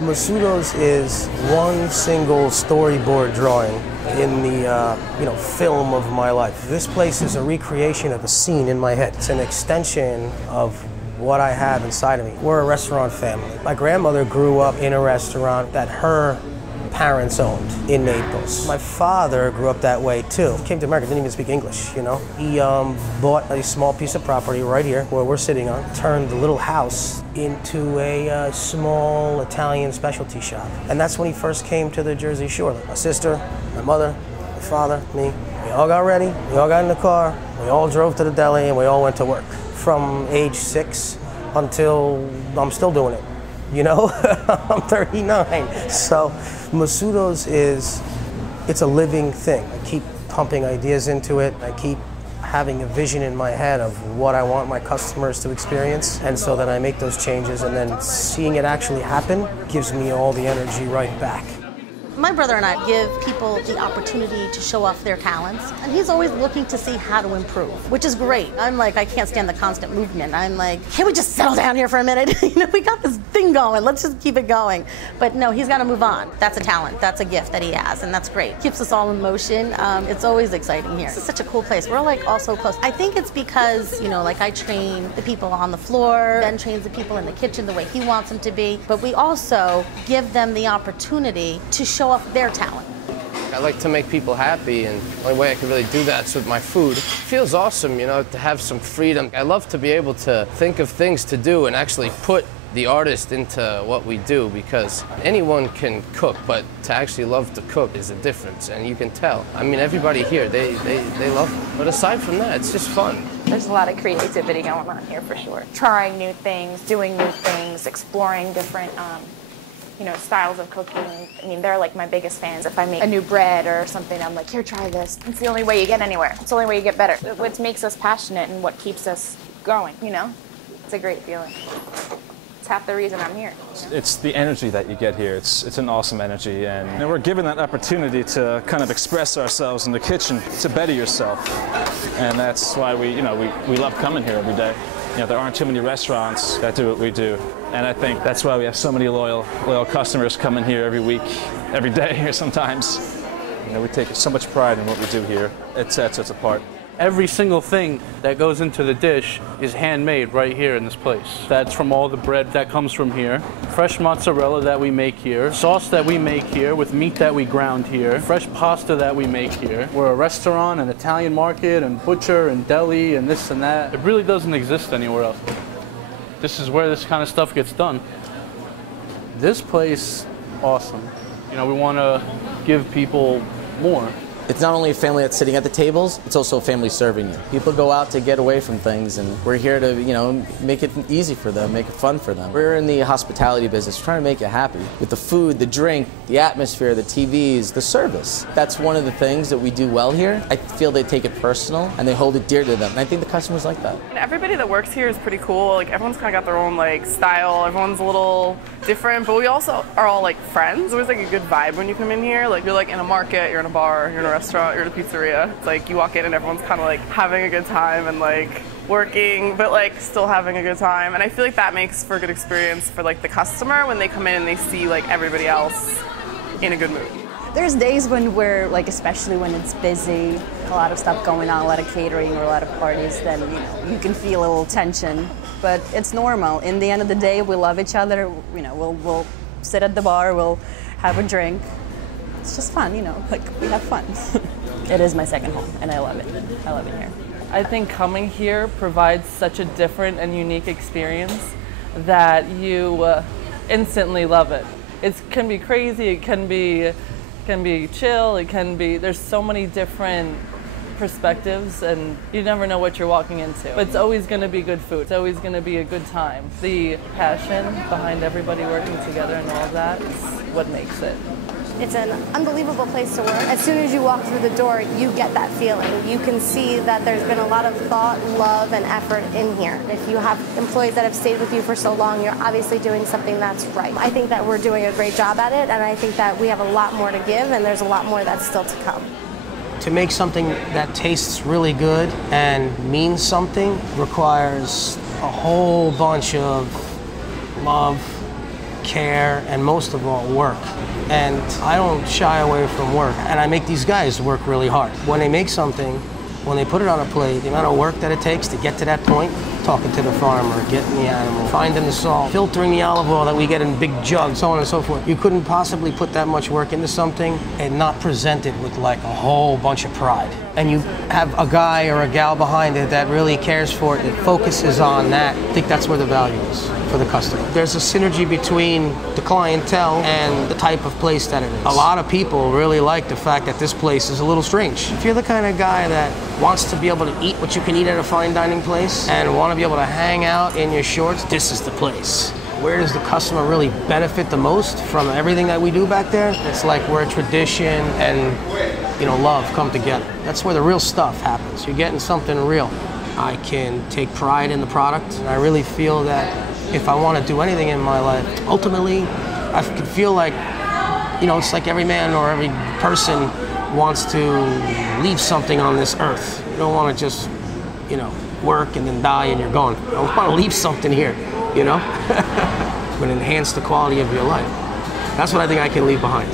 Mossuto's is one single storyboard drawing in the film of my life. This place is a recreation of a scene in my head. It's an extension of what I have inside of me. We're a restaurant family. My grandmother grew up in a restaurant that her parents owned in Naples. My father grew up that way too. Came to America, didn't even speak English, you know. He bought a small piece of property right here where we're sitting on, turned the little house into a small Italian specialty shop. And that's when he first came to the Jersey Shore. My sister, my mother, my father, me, we all got ready, we all got in the car, we all drove to the deli and we all went to work. From age 6 until I'm still doing it. You know, I'm 39. So Mossuto's it's a living thing. I keep pumping ideas into it. I keep having a vision in my head of what I want my customers to experience. And so then I make those changes, and then seeing it actually happen gives me all the energy right back. My brother and I give people the opportunity to show off their talents, and he's always looking to see how to improve, which is great. I'm like, I can't stand the constant movement. I'm like, can't we just settle down here for a minute? You know, we got this thing going, let's just keep it going. But no, he's got to move on. That's a talent, that's a gift that he has, and that's great. Keeps us all in motion. It's always exciting here. It's such a cool place. We're like all so close. I think it's because, you know, like I train the people on the floor, Ben trains the people in the kitchen the way he wants them to be, but we also give them the opportunity to show off their talent. I like to make people happy, and the only way I can really do that's with my food. It feels awesome, you know, to have some freedom. I love to be able to think of things to do and actually put the artist into what we do, because anyone can cook, but to actually love to cook is a difference, and you can tell. I mean, everybody here, they love it. But aside from that, it's just fun. There's a lot of creativity going on here for sure. Trying new things, doing new things, exploring different you know, styles of cooking. I mean, they're like my biggest fans. If I make a new bread or something, I'm like, here, try this. It's the only way you get anywhere. It's the only way you get better. What makes us passionate and what keeps us going, you know? It's a great feeling. It's half the reason I'm here. It's the energy that you get here. It's an awesome energy, and you know, we're given that opportunity to kind of express ourselves in the kitchen, to better yourself. And that's why we love coming here every day. You know, there aren't too many restaurants that do what we do. And I think that's why we have so many loyal customers coming here every week, every day here sometimes. You know, we take so much pride in what we do here. It sets us apart. Every single thing that goes into the dish is handmade right here in this place. That's from all the bread that comes from here, fresh mozzarella that we make here, sauce that we make here with meat that we ground here, fresh pasta that we make here. We're a restaurant, an Italian market, and butcher, and deli, and this and that. It really doesn't exist anywhere else. This is where this kind of stuff gets done. This place, awesome. You know, we want to give people more. It's not only a family that's sitting at the tables, it's also a family serving you. People go out to get away from things, and we're here to, you know, make it easy for them, make it fun for them. We're in the hospitality business, trying to make you happy. With the food, the drink, the atmosphere, the TVs, the service. That's one of the things that we do well here. I feel they take it personal, and they hold it dear to them. And I think the customers like that. Everybody that works here is pretty cool. Like, everyone's kind of got their own, like, style. Everyone's a little different, but we also are all, like, friends. There's always, like, a good vibe when you come in here. Like, you're, like, in a market, you're in a bar, you're in a restaurant, you're at a pizzeria. It's like you walk in and everyone's kind of like having a good time and like working, but like still having a good time. And I feel like that makes for a good experience for like the customer when they come in and they see like everybody else in a good mood. There's days when we're like, especially when it's busy, a lot of stuff going on, a lot of catering or a lot of parties, then you know, you can feel a little tension. But it's normal. In the end of the day, we love each other. You know, we'll sit at the bar, we'll have a drink. It's just fun, you know, like we have fun. It is my second home, and I love it. I love it here. I think coming here provides such a different and unique experience that you instantly love it. It can be crazy, it can be chill, it can be, there's so many different perspectives, and you never know what you're walking into. But it's always going to be good food. It's always going to be a good time. The passion behind everybody working together and all of that is what makes it. It's an unbelievable place to work. As soon as you walk through the door, you get that feeling. You can see that there's been a lot of thought, love, and effort in here. If you have employees that have stayed with you for so long, you're obviously doing something that's right. I think that we're doing a great job at it, and I think that we have a lot more to give, and there's a lot more that's still to come. To make something that tastes really good and means something requires a whole bunch of love, care, and most of all, work. And I don't shy away from work. And I make these guys work really hard. When they make something, when they put it on a plate, the amount of work that it takes to get to that point, talking to the farmer, getting the animal, finding the salt, filtering the olive oil that we get in big jugs, so on and so forth. You couldn't possibly put that much work into something and not present it with like a whole bunch of pride. And you have a guy or a gal behind it that really cares for it, that focuses on that. I think that's where the value is for the customer. There's a synergy between the clientele and the type of place that it is. A lot of people really like the fact that this place is a little strange. If you're the kind of guy that wants to be able to eat what you can eat at a fine dining place and want to be able to hang out in your shorts, this is the place. Where does the customer really benefit the most from everything that we do back there? It's like where tradition and, you know, love come together. That's where the real stuff happens. You're getting something real. I can take pride in the product. And I really feel that if I want to do anything in my life, ultimately, I can feel like, you know, it's like every man or every person wants to leave something on this earth. You don't want to just, you know, work and then die and you're gone. I want to leave something here, you know? But enhance the quality of your life. That's what I think I can leave behind.